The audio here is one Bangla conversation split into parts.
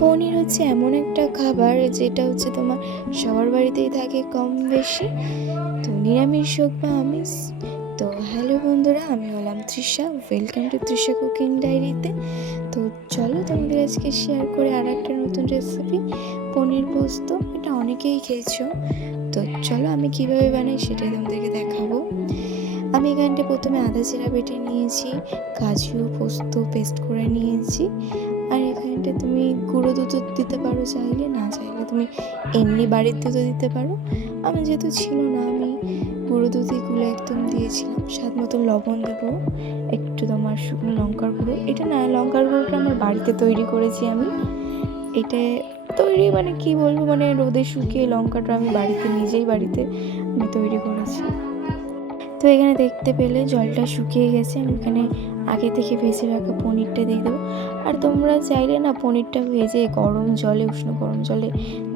পনির হচ্ছে এমন একটা খাবার যেটা হচ্ছে তোমার সবার বাড়িতেই থাকে কম বেশি, তো নিরামিষ হোক বা আমিষ। তো হ্যালো বন্ধুরা, আমি হলাম Trisha, welcome to Trisha cooking ডায়েরিতে। তো চলো তোমাদের আজকে শেয়ার করে আর একটা নতুন রেসিপি, পনির পোস্ত। এটা অনেকেই খেয়েছো, তো চলো আমি কিভাবে বানাই সেটাই তোমাদেরকে দেখাবো। আমি এখানটা প্রথমে আদা জিরা বেটে নিয়েছি, কাজু পোস্ত পেস্ট করে নিয়েছি, আর এখানটা তুমি গুঁড়ো দুধও দিতে পারো চাইলে, না চাইলে তুমি এমনি বাড়ির দুধও দিতে পারো। আমি যেহেতু ছিল না, আমি গুঁড়ো দুধই গুলো একদম দিয়েছিলাম। স্বাদ মতো লবণ দেবো, একটু তোমার শুকনো লঙ্কার গুঁড়ো। এটা না, লঙ্কার গুঁড়োটা আমার বাড়িতে তৈরি করেছি আমি। এটা তৈরি মানে কি বলবো, মানে রোদে শুকিয়ে লঙ্কাটা আমি বাড়িতে নিজেই আমি তৈরি করেছি। তো এখানে দেখতে পেলে জলটা শুকিয়ে গেছে, আমি এখানে আগে থেকে ভেজে রাখা পনিরটা দিয়ে দেবো। আর তোমরা চাইলে না পনিরটা ভেজে গরম জলে, উষ্ণ গরম জলে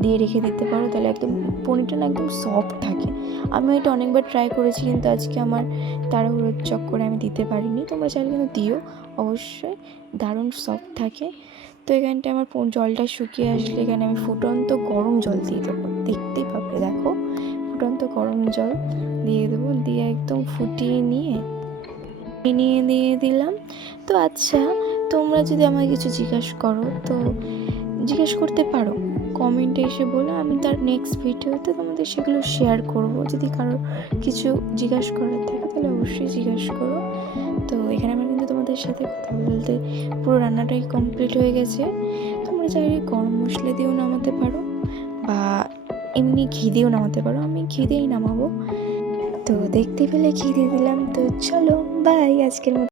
দিয়ে রেখে দিতে পারো, তাহলে একদম পনিরটা না একদম সফট থাকে। আমি এটা অনেকবার ট্রাই করেছি, কিন্তু আজকে আমার তাড়াহুড়োর চক্করে আমি দিতে পারিনি। তোমরা চাইলে কিন্তু দিও, অবশ্যই দারুণ সফট থাকে। তো এখানটা আমার জলটা শুকিয়ে আসলে এখানে আমি ফুটন্ত গরম জল দিয়ে দেবো, দেখতেই পাবে, দেখো ফুটন্ত গরম জল দিয়ে দেবো, দিয়ে একদম ফুটিয়ে নিয়ে দিয়ে দিলাম। তো আচ্ছা, তোমরা যদি আমাকে কিছু জিজ্ঞাসা করো তো জিজ্ঞেস করতে পারো, কমেন্টে এসে বলো, আমি তার নেক্সট ভিডিওতে তোমাদের সেগুলো শেয়ার করব। যদি কারোর কিছু জিজ্ঞাসা করার থাকে তাহলে অবশ্যই জিজ্ঞাসা করো। তো এখানে আমার কিন্তু তোমাদের সাথে কথা বলতে পুরো রান্নাটাই কমপ্লিট হয়ে গেছে। তোমরা চাইলে গরম মশলা দিয়েও নামাতে পারো বা এমনি ঘি দিয়েও নামাতে পারো, আমি ঘি দিয়েই নামাবো। তো দেখতে পেলে ঘি দিয়ে দিলাম। তো চলো বাই, আজকের মতো।